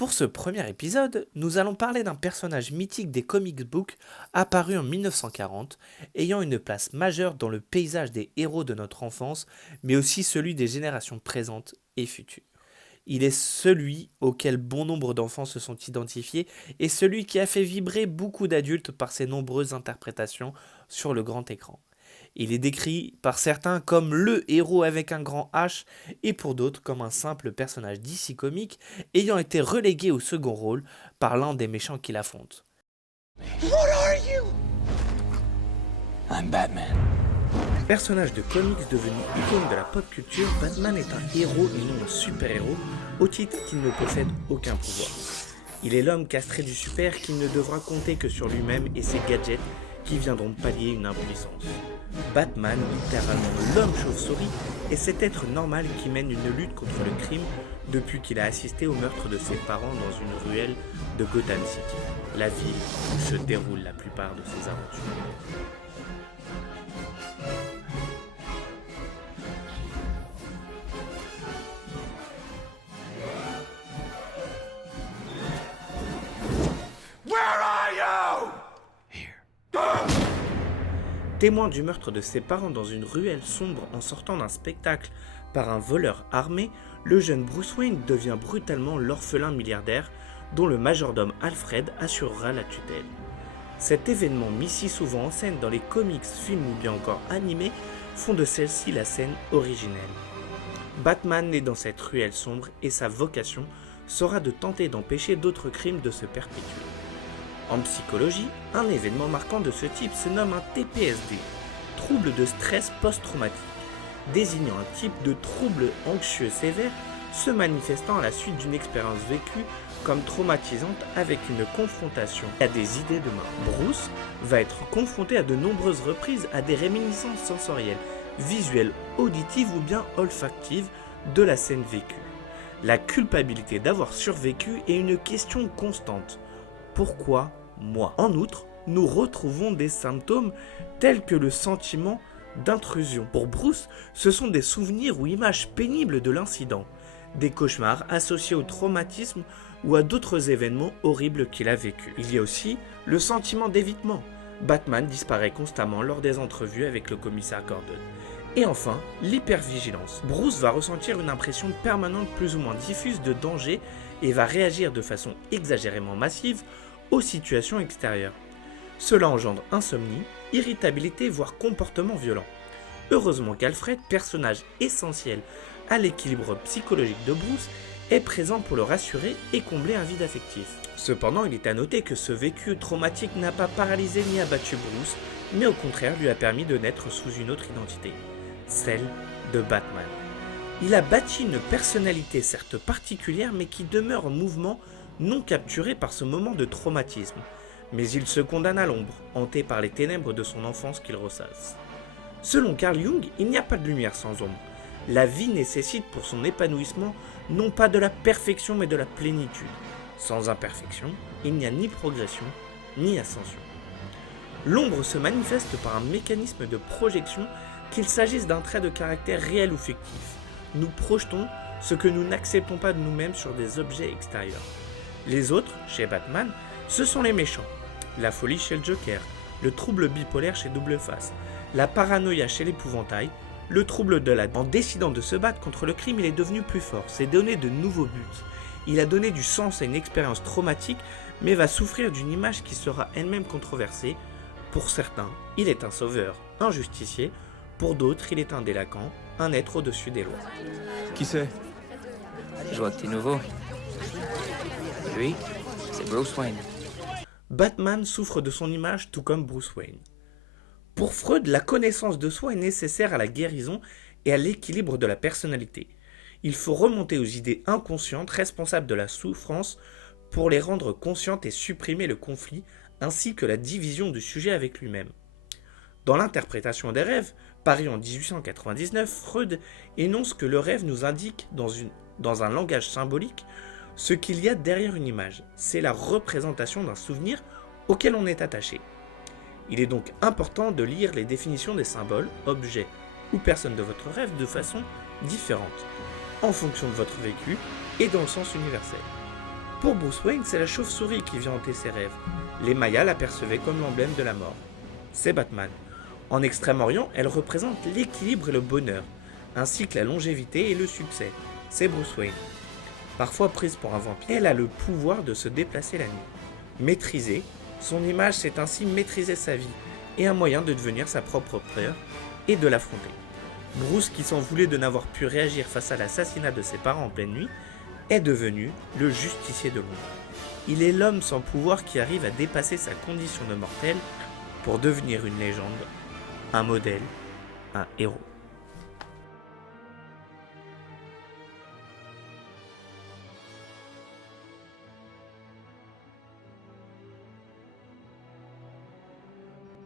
Pour ce premier épisode, nous allons parler d'un personnage mythique des comic books apparu en 1940, ayant une place majeure dans le paysage des héros de notre enfance, mais aussi celui des générations présentes et futures. Il est celui auquel bon nombre d'enfants se sont identifiés et celui qui a fait vibrer beaucoup d'adultes par ses nombreuses interprétations sur le grand écran. Il est décrit par certains comme le héros avec un grand H et pour d'autres comme un simple personnage DC comique ayant été relégué au second rôle par l'un des méchants qu'il affronte. What are you? I'm Batman. Personnage de comics devenu icône de la pop culture, Batman est un héros et non un super-héros, au titre qu'il ne possède aucun pouvoir. Il est l'homme castré du super qui ne devra compter que sur lui-même et ses gadgets qui viendront pallier une impuissance. Batman, littéralement l'homme chauve-souris, est cet être normal qui mène une lutte contre le crime depuis qu'il a assisté au meurtre de ses parents dans une ruelle de Gotham City, la ville où se déroulent la plupart de ses aventures. Témoin du meurtre de ses parents dans une ruelle sombre en sortant d'un spectacle par un voleur armé, le jeune Bruce Wayne devient brutalement l'orphelin milliardaire dont le majordome Alfred assurera la tutelle. Cet événement mis si souvent en scène dans les comics, films ou bien encore animés font de celle-ci la scène originelle. Batman naît dans cette ruelle sombre et sa vocation sera de tenter d'empêcher d'autres crimes de se perpétuer. En psychologie, un événement marquant de ce type se nomme un TPSD, trouble de stress post-traumatique, désignant un type de trouble anxieux sévère se manifestant à la suite d'une expérience vécue comme traumatisante avec une confrontation à des idées de mort. Bruce va être confronté à de nombreuses reprises à des réminiscences sensorielles, visuelles, auditives ou bien olfactives de la scène vécue. La culpabilité d'avoir survécu est une question constante. Pourquoi moi? En outre, nous retrouvons des symptômes tels que le sentiment d'intrusion. Pour Bruce, ce sont des souvenirs ou images pénibles de l'incident, des cauchemars associés au traumatisme ou à d'autres événements horribles qu'il a vécus. Il y a aussi le sentiment d'évitement. Batman disparaît constamment lors des entrevues avec le commissaire Gordon. Et enfin, l'hypervigilance. Bruce va ressentir une impression permanente plus ou moins diffuse de danger et va réagir de façon exagérément massive aux situations extérieures. Cela engendre insomnie, irritabilité voire comportement violent. Heureusement qu'Alfred, personnage essentiel à l'équilibre psychologique de Bruce, est présent pour le rassurer et combler un vide affectif. Cependant, il est à noter que ce vécu traumatique n'a pas paralysé ni abattu Bruce, mais au contraire lui a permis de naître sous une autre identité, celle de Batman. Il a bâti une personnalité certes particulière mais qui demeure en mouvement, non capturé par ce moment de traumatisme, mais il se condamne à l'ombre, hanté par les ténèbres de son enfance qu'il ressasse. Selon Carl Jung, il n'y a pas de lumière sans ombre. La vie nécessite pour son épanouissement non pas de la perfection mais de la plénitude. Sans imperfection, il n'y a ni progression ni ascension. L'ombre se manifeste par un mécanisme de projection, qu'il s'agisse d'un trait de caractère réel ou fictif. Nous projetons ce que nous n'acceptons pas de nous-mêmes sur des objets extérieurs. Les autres, chez Batman, ce sont les méchants. La folie chez le Joker, le trouble bipolaire chez Double Face, la paranoïa chez l'épouvantail, le trouble de la... En décidant de se battre contre le crime, il est devenu plus fort, s'est donné de nouveaux buts. Il a donné du sens à une expérience traumatique, mais va souffrir d'une image qui sera elle-même controversée. Pour certains, il est un sauveur, un justicier. Pour d'autres, il est un délinquant, un être au-dessus des lois. Qui c'est? Je vois que t'es nouveau. Lui, c'est Bruce Wayne. Batman souffre de son image tout comme Bruce Wayne. Pour Freud, la connaissance de soi est nécessaire à la guérison et à l'équilibre de la personnalité. Il faut remonter aux idées inconscientes responsables de la souffrance pour les rendre conscientes et supprimer le conflit ainsi que la division du sujet avec lui-même. Dans l'interprétation des rêves, paru en 1899, Freud énonce que le rêve nous indique dans un langage symbolique ce qu'il y a derrière une image. C'est la représentation d'un souvenir auquel on est attaché. Il est donc important de lire les définitions des symboles, objets ou personnes de votre rêve de façon différente, en fonction de votre vécu et dans le sens universel. Pour Bruce Wayne, c'est la chauve-souris qui vient hanter ses rêves. Les Mayas l'apercevaient comme l'emblème de la mort. C'est Batman. En Extrême-Orient, elle représente l'équilibre et le bonheur, ainsi que la longévité et le succès. C'est Bruce Wayne. Parfois prise pour un vampire, elle a le pouvoir de se déplacer la nuit. Maîtrisée, son image c'est ainsi maîtriser sa vie, et un moyen de devenir sa propre peur et de l'affronter. Bruce, qui s'en voulait de n'avoir pu réagir face à l'assassinat de ses parents en pleine nuit, est devenu le justicier de l'ombre. Il est l'homme sans pouvoir qui arrive à dépasser sa condition de mortel pour devenir une légende, un modèle, un héros.